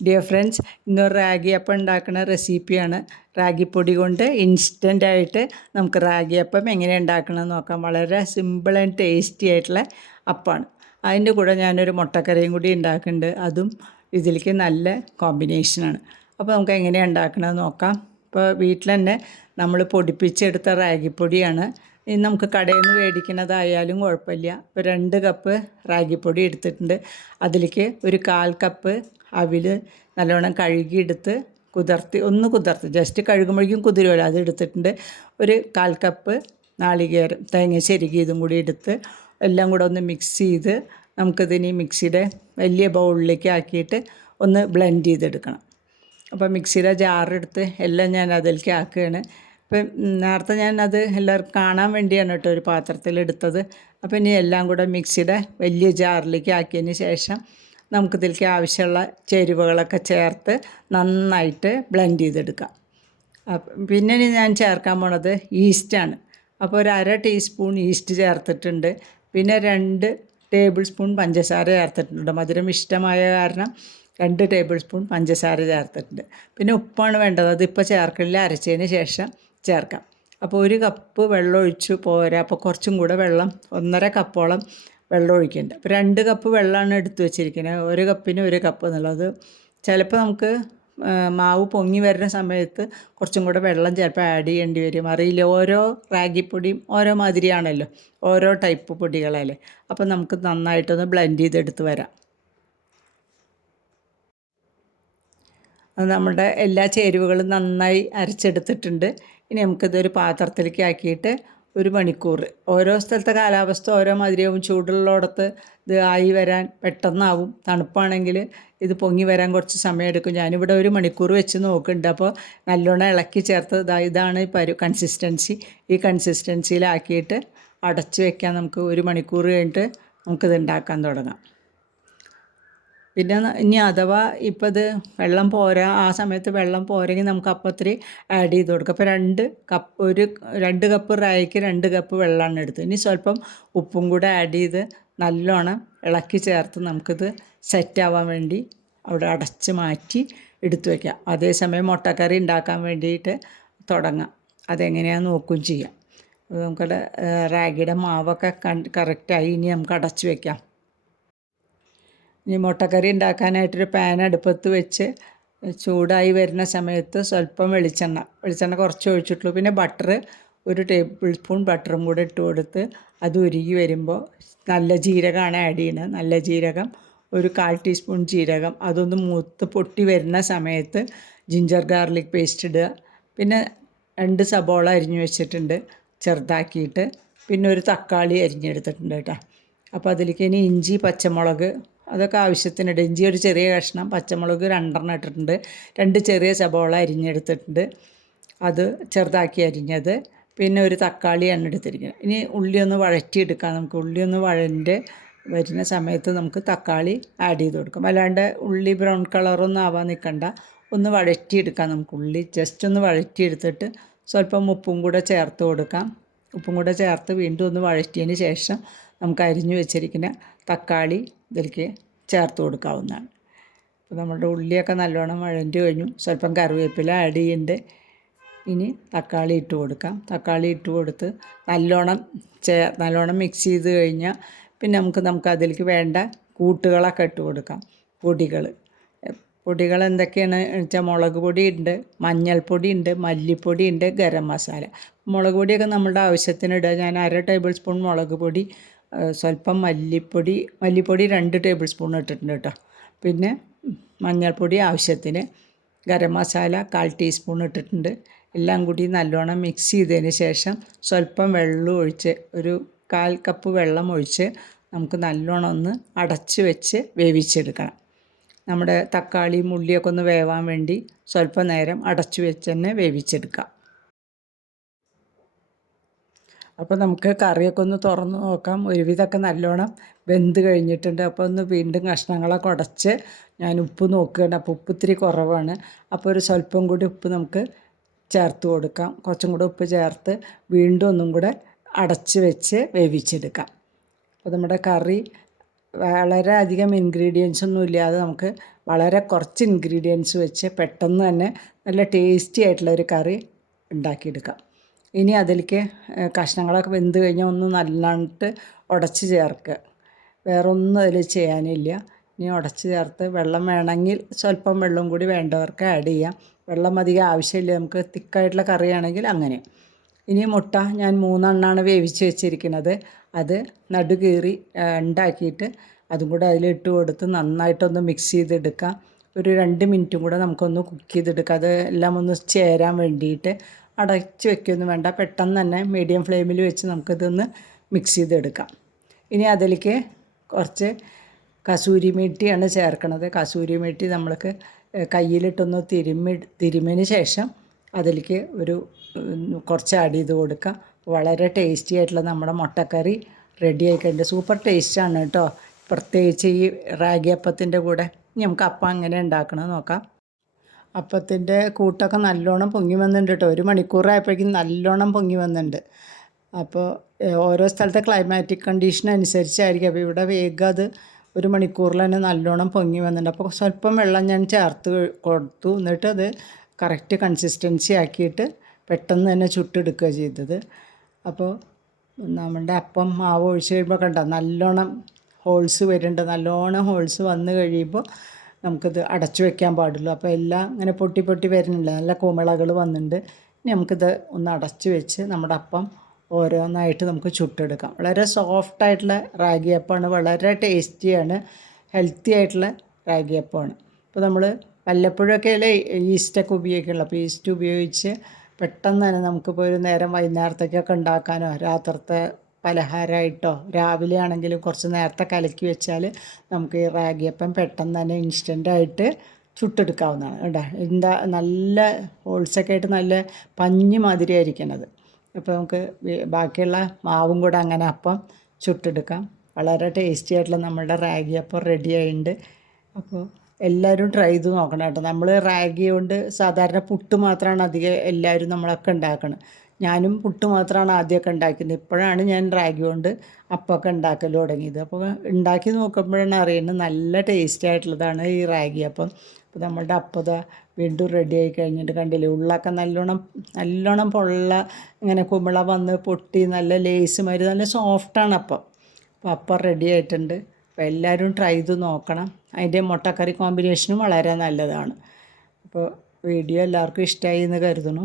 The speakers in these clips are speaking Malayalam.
ഡിയർ ഫ്രണ്ട്സ് ഇന്നൊരു റാഗി അപ്പം ഉണ്ടാക്കുന്ന റെസിപ്പിയാണ് റാഗിപ്പൊടി കൊണ്ട് ഇൻസ്റ്റന്റ് ആയിട്ട് നമുക്ക് റാഗി അപ്പം എങ്ങനെ ഉണ്ടാക്കണമെന്ന് നോക്കാം. വളരെ സിമ്പിൾ ആൻഡ് ടേസ്റ്റി ആയിട്ടുള്ള അപ്പമാണ് അതിന്റെ കൂടെ ഞാനൊരു മുട്ടക്കറിയും കൂടി ഉണ്ടാക്കുന്നുണ്ട്. അതും ഇതിലേക്ക് നല്ല കോമ്പിനേഷനാണ് അപ്പോൾ നമുക്ക് എങ്ങനെയാണ് ഉണ്ടാക്കണമെന്ന് നോക്കാം. ഇപ്പോൾ വീട്ടിൽ തന്നെ നമ്മൾ പൊടിപ്പിച്ചെടുത്ത റാഗിപ്പൊടിയാണ്. നമുക്ക് കടയിൽ നിന്ന് മേടിക്കുന്നതായാലും കുഴപ്പമില്ല. ഇപ്പോൾ രണ്ട് കപ്പ് റാഗിപ്പൊടി എടുത്തിട്ടുണ്ട്. അതിലേക്ക് ഒരു കാൽ കപ്പ് അവിൽ നല്ലോണം കഴുകിയെടുത്ത് കുതിർത്തി ഒന്ന് കുതിർത്ത്. ജസ്റ്റ് കഴുകുമ്പോഴേക്കും കുതിരുമല്ലോ അത് എടുത്തിട്ടുണ്ട്. ഒരു കാൽ കപ്പ് നാളികേരം തേങ്ങ ചെരുകി ഇതും കൂടി എടുത്ത് എല്ലാം കൂടെ ഒന്ന് മിക്സ് ചെയ്ത് നമുക്കിതിനി മിക്സിയുടെ വലിയ ബൗളിലേക്ക് ആക്കിയിട്ട് ഒന്ന് ബ്ലെൻഡ് ചെയ്തെടുക്കണം. അപ്പോൾ മിക്സിയുടെ ജാറെടുത്ത് എല്ലാം ഞാൻ അതിലേക്ക് ആക്കുകയാണ്. ഇപ്പം നേരത്തെ അത് എല്ലാവർക്കും കാണാൻ വേണ്ടിയാണ് കേട്ടോ ഒരു പാത്രത്തിലെടുത്തത് അപ്പോൾ ഇനി എല്ലാം കൂടെ മിക്സിയുടെ വലിയ ജാറിലേക്ക് ആക്കിയതിന് ശേഷം നമുക്ക് നമുക്കിതിലേക്ക് ആവശ്യമുള്ള ചേരുവകളൊക്കെ ചേർത്ത് നന്നായിട്ട് ബ്ലെൻഡ് ചെയ്തെടുക്കാം. പിന്നെ ഇനി ഞാൻ ചേർക്കാൻ പോണത് ഈസ്റ്റാണ് അപ്പോൾ ഒരു അര ടീസ്പൂൺ ഈസ്റ്റ് ചേർത്തിട്ടുണ്ട്. പിന്നെ രണ്ട് ടേബിൾ സ്പൂൺ പഞ്ചസാര ചേർത്തിട്ടുണ്ട്. മധുരം ഇഷ്ടമായ കാരണം രണ്ട് ടേബിൾ സ്പൂൺ പഞ്ചസാര ചേർത്തിട്ടുണ്ട്. പിന്നെ ഉപ്പാണ് വേണ്ടത്. അതിപ്പോൾ ചേർക്കലിൽ അരച്ചതിന് ശേഷം ചേർക്കാം. അപ്പോൾ ഒരു കപ്പ് വെള്ളം ഒഴിച്ച് പോരാ. അപ്പോൾ കുറച്ചും കൂടെ വെള്ളം ഒന്നര കപ്പോളം വെള്ളം ഒഴിക്കുന്നുണ്ട് അപ്പോൾ രണ്ട് കപ്പ് വെള്ളമാണ് എടുത്തു വെച്ചിരിക്കുന്നത് ഒരു കപ്പിന് ഒരു കപ്പ് എന്നുള്ളത്. ചിലപ്പോൾ നമുക്ക് മാവ് പൊങ്ങി വരുന്ന സമയത്ത് കുറച്ചും കൂടെ വെള്ളം ചിലപ്പോൾ ആഡ് ചെയ്യേണ്ടി വരും. അറിയില്ല? ഓരോ റാഗിപ്പൊടിയും ഓരോ മാതിരിയാണല്ലോ. ഓരോ ടൈപ്പ് പൊടികളല്ലേ. അപ്പം നമുക്ക് നന്നായിട്ടൊന്ന് ബ്ലെൻഡ് ചെയ്തെടുത്ത് വരാം. നമ്മുടെ എല്ലാ ചേരുവകളും നന്നായി അരച്ചെടുത്തിട്ടുണ്ട്. ഇനി നമുക്കിതൊരു പാത്രത്തിലേക്ക് ആക്കിയിട്ട് ഒരു മണിക്കൂർ. ഓരോ സ്ഥലത്തെ കാലാവസ്ഥ ഓരോ മാതിരിയാവും ചൂടുള്ളിടത്ത് ഇത് ആയി വരാൻ പെട്ടെന്നാവും. തണുപ്പാണെങ്കിൽ ഇത് പൊങ്ങി വരാൻ കുറച്ച് സമയമെടുക്കും. ഞാനിവിടെ ഒരു മണിക്കൂർ വെച്ച് നോക്കുന്നുണ്ട്. അപ്പോൾ നല്ലോണം ഇളക്കി ചേർത്ത് ഇതാണ് പരു കൺസിസ്റ്റൻസി ഈ കൺസിസ്റ്റൻസിയിലാക്കിയിട്ട് അടച്ചു വെക്കാൻ നമുക്ക് ഒരു മണിക്കൂർ കഴിഞ്ഞിട്ട് നമുക്കിത് ഉണ്ടാക്കാൻ തുടങ്ങാം. പിന്നെ ഇനി അഥവാ ഇപ്പം ഇത് വെള്ളം പോരാ ആ സമയത്ത് വെള്ളം പോരെങ്കിൽ നമുക്ക് അപ്പം ആഡ് ചെയ്ത് കൊടുക്കാം. അപ്പോൾ രണ്ട് കപ്പ് ഒരു രണ്ട് കപ്പ് റായിക്ക് രണ്ട് കപ്പ് വെള്ളമാണ് എടുത്ത് ഇനി സ്വല്പം ഉപ്പും കൂടെ ആഡ് ചെയ്ത് നല്ലോണം ഇളക്കി ചേർത്ത് നമുക്കിത് സെറ്റാവാൻ വേണ്ടി അവിടെ അടച്ച് മാറ്റി എടുത്തു വയ്ക്കാം അതേസമയം മുട്ടക്കറി ഉണ്ടാക്കാൻ വേണ്ടിയിട്ട് തുടങ്ങാം. അതെങ്ങനെയാണെന്ന് നോക്കുകയും ചെയ്യാം. നമുക്കവിടെ റാഗിയുടെ മാവൊക്കെ കറക്റ്റായി ഇനി നമുക്ക് അടച്ച് വയ്ക്കാം ഇനി മുട്ടക്കറി ഉണ്ടാക്കാനായിട്ടൊരു പാൻ അടുപ്പത്ത് വെച്ച് ചൂടായി വരുന്ന സമയത്ത് സ്വല്പം വെളിച്ചെണ്ണ. വെളിച്ചെണ്ണ കുറച്ച് ഒഴിച്ചിട്ടുള്ളൂ. പിന്നെ ബട്ടർ ഒരു ടേബിൾ സ്പൂൺ ബട്ടറും കൂടെ ഇട്ട് കൊടുത്ത് അത് ഉരുകി വരുമ്പോൾ നല്ല ജീരകമാണ് ആഡ് ചെയ്യുന്നത് നല്ല ജീരകം ഒരു കാൽ ടീസ്പൂൺ ജീരകം അതൊന്ന് മൂത്ത് പൊട്ടി വരുന്ന സമയത്ത് ജിഞ്ചർ ഗാർലിക് പേസ്റ്റ് ഇടുക. പിന്നെ രണ്ട് സബോള അരിഞ്ഞു വെച്ചിട്ടുണ്ട് ചെറുതാക്കിയിട്ട്. പിന്നെ ഒരു തക്കാളി അരിഞ്ഞെടുത്തിട്ടുണ്ട് കേട്ടോ. അപ്പോൾ അതിലേക്ക് ഇനി ഇഞ്ചി പച്ചമുളക് അതൊക്കെ ആവശ്യത്തിനിട ഇഞ്ചി ഒരു ചെറിയ കഷ്ണം പച്ചമുളക് രണ്ടെണ്ണം ഇട്ടിട്ടുണ്ട്. രണ്ട് ചെറിയ സബോള അരിഞ്ഞെടുത്തിട്ടുണ്ട്. അത് ചെറുതാക്കി അരിഞ്ഞത്. പിന്നെ ഒരു തക്കാളിയാണ് എടുത്തിരിക്കുന്നത് ഇനി ഉള്ളി ഒന്ന് വഴറ്റിയെടുക്കാം. നമുക്ക് ഉള്ളി ഒന്ന് വഴന്റെ വരുന്ന സമയത്ത് നമുക്ക് തക്കാളി ആഡ് ചെയ്ത് കൊടുക്കാം. അല്ലാണ്ട് ഉള്ളി ബ്രൗൺ കളറൊന്നും ആവാൻ നിൽക്കണ്ട ഒന്ന് വഴറ്റിയെടുക്കാം നമുക്ക് ഉള്ളി. ജസ്റ്റ് ഒന്ന് വഴറ്റിയെടുത്തിട്ട് സ്വല്പം ഉപ്പും കൂടെ ചേർത്ത് കൊടുക്കാം. ഉപ്പും കൂടെ ചേർത്ത് വീണ്ടും ഒന്ന് വഴറ്റിയതിന് ശേഷം നമുക്ക് അരിഞ്ഞു വെച്ചിരിക്കുന്ന തക്കാളി ഇതിലേക്ക് ചേർത്ത് കൊടുക്കാവുന്നതാണ്. അപ്പോൾ നമ്മുടെ ഉള്ളിയൊക്കെ നല്ലോണം വഴണ്ടി കഴിഞ്ഞു. സ്വല്പം കറിവേപ്പില ആഡ് ചെയ്യുന്നുണ്ട് ഇനി തക്കാളി ഇട്ട് കൊടുക്കാം. തക്കാളി ഇട്ട് കൊടുത്ത് നല്ലോണം ചേ നല്ലോണം മിക്സ് ചെയ്ത് കഴിഞ്ഞാൽ പിന്നെ നമുക്ക് നമുക്ക് അതിലേക്ക് വേണ്ട കൂട്ടുകളൊക്കെ ഇട്ട് കൊടുക്കാം. പൊടികൾ പൊടികൾ എന്തൊക്കെയാണ് വെച്ചാൽ മുളക് പൊടി ഉണ്ട് മഞ്ഞൾപ്പൊടി ഉണ്ട് മല്ലിപ്പൊടി ഉണ്ട് ഗരം മസാല. മുളക് പൊടിയൊക്കെ നമ്മുടെ ആവശ്യത്തിന് ഇടുക ഞാൻ അര ടേബിൾ സ്പൂൺ മുളക് പൊടി സ്വല്പം മല്ലിപ്പൊടി മല്ലിപ്പൊടി രണ്ട് ടേബിൾ സ്പൂൺ ഇട്ടിട്ടുണ്ട് കേട്ടോ പിന്നെ മഞ്ഞൾപ്പൊടി ആവശ്യത്തിന് ഗരം മസാല കാൽ ടീസ്പൂൺ ഇട്ടിട്ടുണ്ട്. എല്ലാം കൂടി നല്ലോണം മിക്സ് ചെയ്തതിന് ശേഷം സ്വല്പം വെള്ളം ഒഴിച്ച് ഒരു കാൽ കപ്പ് വെള്ളം ഒഴിച്ച് നമുക്ക് നല്ലോണം ഒന്ന് അടച്ച് വെച്ച് വേവിച്ചെടുക്കണം. നമ്മുടെ തക്കാളിയും ഉള്ളിയൊക്കെ ഒന്ന് വേവാൻ വേണ്ടി സ്വല്പം നേരം അടച്ചു വെച്ച് തന്നെ വേവിച്ചെടുക്കാം. അപ്പോൾ നമുക്ക് കറിയൊക്കെ ഒന്ന് തുറന്ന് നോക്കാം. ഒരുവിധമൊക്കെ നല്ലോണം വെന്ത് കഴിഞ്ഞിട്ടുണ്ട്. അപ്പോൾ ഒന്ന് വീണ്ടും കഷ്ണങ്ങളൊക്കെ ഉടച്ച് ഞാൻ ഉപ്പ് നോക്കുകയാണ്. അപ്പോൾ ഉപ്പ് ഇത്തിരി കുറവാണ്. അപ്പോൾ ഒരു സ്വല്പം കൂടി ഉപ്പ് നമുക്ക് ചേർത്ത് കൊടുക്കാം. കുറച്ചും കൂടെ ഉപ്പ് ചേർത്ത് വീണ്ടും ഒന്നും കൂടെ അടച്ച് വെച്ച് വേവിച്ചെടുക്കാം. അപ്പോൾ നമ്മുടെ കറി വളരെ അധികം ഇൻഗ്രീഡിയൻസ് ഒന്നും ഇല്ലാതെ നമുക്ക് വളരെ കുറച്ച് ഇൻഗ്രീഡിയൻസ് വെച്ച് പെട്ടെന്ന് തന്നെ നല്ല ടേസ്റ്റി ആയിട്ടുള്ള ഒരു കറി ഉണ്ടാക്കിയെടുക്കാം. ഇനി അതിലേക്ക് കഷ്ണങ്ങളൊക്കെ വെന്ത് കഴിഞ്ഞാൽ ഒന്ന് നന്നായിട്ട് ഉടച്ച് ചേർക്കുക വേറെ ഒന്നും അതിൽ ചെയ്യാനില്ല. ഇനി ഉടച്ച് ചേർത്ത് വെള്ളം വേണമെങ്കിൽ സ്വല്പം വെള്ളം കൂടി വേണ്ടവർക്ക് ആഡ് ചെയ്യാം. വെള്ളം അധികം ആവശ്യമില്ല. നമുക്ക് തിക്കായിട്ടുള്ള കറിയാണെങ്കിൽ അങ്ങനെ. ഇനി മുട്ട ഞാൻ മൂന്നെണ്ണമാണ് വേവിച്ച് വെച്ചിരിക്കുന്നത്. അത് നടുകീറി ഉണ്ടാക്കിയിട്ട് അതും കൂടെ അതിലിട്ട് കൊടുത്ത് നന്നായിട്ടൊന്ന് മിക്സ് ചെയ്തെടുക്കാം. ഒരു രണ്ട് മിനിറ്റും കൂടെ നമുക്കൊന്ന് കുക്ക് ചെയ്തെടുക്കാം. അത് എല്ലാം ഒന്ന് ചേരാൻ വേണ്ടിയിട്ട് അടച്ച് വെക്കുകയൊന്നും വേണ്ട. പെട്ടെന്ന് തന്നെ മീഡിയം ഫ്ലെയിമിൽ വെച്ച് നമുക്കിതൊന്ന് മിക്സ് ചെയ്തെടുക്കാം. ഇനി അതിലേക്ക് കുറച്ച് കസൂരി മീട്ടിയാണ് ചേർക്കണത്. കസൂരി മീട്ടി നമ്മൾക്ക് കയ്യിലിട്ടൊന്ന് തിരുമ്മി തിരുമ്മിന് ശേഷം അതിലേക്ക് ഒരു കുറച്ച് ആഡ് ചെയ്ത് കൊടുക്കുക വളരെ ടേസ്റ്റി ആയിട്ടുള്ള നമ്മുടെ മുട്ടക്കറി റെഡി ആയി കഴിഞ്ഞിട്ട് സൂപ്പർ ടേസ്റ്റാണ് കേട്ടോ. പ്രത്യേകിച്ച് ഈ റാഗി അപ്പത്തിന്റെ കൂടെ. നമുക്ക് അപ്പം അങ്ങനെ ഉണ്ടാക്കണമെന്ന് നോക്കാം. അപ്പത്തിന്റെ കൂട്ടൊക്കെ നല്ലോണം പൊങ്ങി വന്നിട്ടുണ്ട് കേട്ടോ ഒരു മണിക്കൂറായപ്പോഴേക്കും നല്ലോണം പൊങ്ങി വന്നിട്ടുണ്ട് അപ്പോൾ ഓരോ സ്ഥലത്തെ ക്ലൈമാറ്റിക് കണ്ടീഷൻ അനുസരിച്ചായിരിക്കും. അപ്പോൾ ഇവിടെ വേഗം അത് ഒരു മണിക്കൂറിൽ തന്നെ നല്ലോണം പൊങ്ങി വന്നിട്ടുണ്ട് അപ്പോൾ സ്വല്പം വെള്ളം ഞാൻ ചേർത്ത് കൊടുത്തു. എന്നിട്ട് അത് കറക്റ്റ് കൺസിസ്റ്റൻസി ആക്കിയിട്ട് പെട്ടെന്ന് തന്നെ ചുട്ടെടുക്കുക ചെയ്തത്. അപ്പോൾ നമ്മുടെ അപ്പം മാവ് ഒഴിച്ച് കഴിയുമ്പോൾ കണ്ടോ? നല്ലോണം ഹോൾസ് വരുന്നുണ്ട്. നല്ലോണം ഹോൾസ് വന്നു കഴിയുമ്പോൾ നമുക്കിത് അടച്ചു വെക്കാൻ പാടുള്ളൂ. അപ്പോൾ എല്ലാം ഇങ്ങനെ പൊട്ടി പൊട്ടി വരുന്നില്ല നല്ല കുമിളകൾ വന്നിട്ടുണ്ട്. ഇനി നമുക്കിത് ഒന്ന് അടച്ചു വെച്ച് നമ്മുടെ അപ്പം ഓരോന്നായിട്ട് നമുക്ക് ചുട്ടെടുക്കാം. വളരെ സോഫ്റ്റ് ആയിട്ടുള്ള റാഗി അപ്പമാണ് വളരെ ടേസ്റ്റിയാണ് ഹെൽത്തി ആയിട്ടുള്ള റാഗി അപ്പമാണ് അപ്പോൾ നമ്മൾ വല്ലപ്പോഴൊക്കെ അല്ലേ ഈസ്റ്റൊക്കെ ഉപയോഗിക്കുള്ളൂ. അപ്പോൾ ഈസ്റ്റ് ഉപയോഗിച്ച് പെട്ടെന്ന് തന്നെ നമുക്കിപ്പോൾ ഒരു നേരം വൈകുന്നേരത്തേക്കൊക്കെ ഉണ്ടാക്കാനോ രാത്രത്തെ പലഹാരമായിട്ടോ രാവിലെ ആണെങ്കിലും കുറച്ച് നേരത്തെ കലക്കി വെച്ചാൽ നമുക്ക് ഈ റാഗിയപ്പം പെട്ടെന്ന് തന്നെ ഇൻസ്റ്റന്റായിട്ട് ചുട്ടെടുക്കാവുന്നതാണ് കേട്ടോ. എന്താ നല്ല ഹോൾസൊക്കെ ആയിട്ട് നല്ല പഞ്ഞി മാതിരി ആയിരിക്കണത് അപ്പോൾ നമുക്ക് ബാക്കിയുള്ള മാവും കൂടെ അങ്ങനെ അപ്പം ചുട്ടെടുക്കാം. വളരെ ടേസ്റ്റി ആയിട്ടുള്ള നമ്മുടെ റാഗി അപ്പം റെഡി ആയിട്ടുണ്ട് അപ്പോൾ എല്ലാവരും ട്രൈ ചെയ്ത് നോക്കണം കേട്ടോ. നമ്മൾ റാഗി കൊണ്ട് സാധാരണ പുട്ട് മാത്രമാണ് അധികം എല്ലാവരും നമ്മളൊക്കെ ഉണ്ടാക്കുന്നത് ഞാനും പുട്ട് മാത്രമാണ് ആദ്യമൊക്കെ ഉണ്ടാക്കുന്നത് ഇപ്പോഴാണ് ഞാൻ റാഗി കൊണ്ട് അപ്പമൊക്കെ ഉണ്ടാക്കൽ തുടങ്ങിയത്. അപ്പോൾ ഉണ്ടാക്കി നോക്കുമ്പോഴാണ് അറിയുന്നത് നല്ല ടേസ്റ്റി ആയിട്ടുള്ളതാണ് ഈ റാഗി. അപ്പം അപ്പോൾ നമ്മളുടെ അപ്പത വീണ്ടും റെഡി ആയി കഴിഞ്ഞിട്ട് കണ്ടില്ലേ ഉള്ളൊക്കെ നല്ലോണം നല്ലോണം പൊള്ള ഇങ്ങനെ കുമിള വന്ന് പൊട്ടി നല്ല ലേസ് മാതിരി നല്ല സോഫ്റ്റാണ് അപ്പം. അപ്പോൾ അപ്പം റെഡി ആയിട്ടുണ്ട്. അപ്പോൾ എല്ലാവരും ട്രൈ ചെയ്ത് നോക്കണം. അതിന്റെ മുട്ടക്കറി കോമ്പിനേഷനും വളരെ നല്ലതാണ്. അപ്പോൾ വീഡിയോ എല്ലാവർക്കും ഇഷ്ടമായി എന്ന് കരുതുന്നു.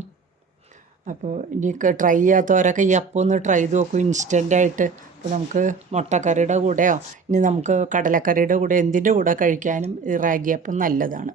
അപ്പോൾ ഇനി ട്രൈ ചെയ്യാത്തവരൊക്കെ ഈ അപ്പം ഒന്ന് ട്രൈ ചെയ്ത് നോക്കും. ഇൻസ്റ്റന്റായിട്ട് ഇപ്പോൾ നമുക്ക് മുട്ടക്കറിയുടെ കൂടെയോ ഇനി നമുക്ക് കടലക്കറിയുടെ കൂടെ എന്തിന്റെ കൂടെ കഴിക്കാനും ഈ റാഗി അപ്പം നല്ലതാണ്.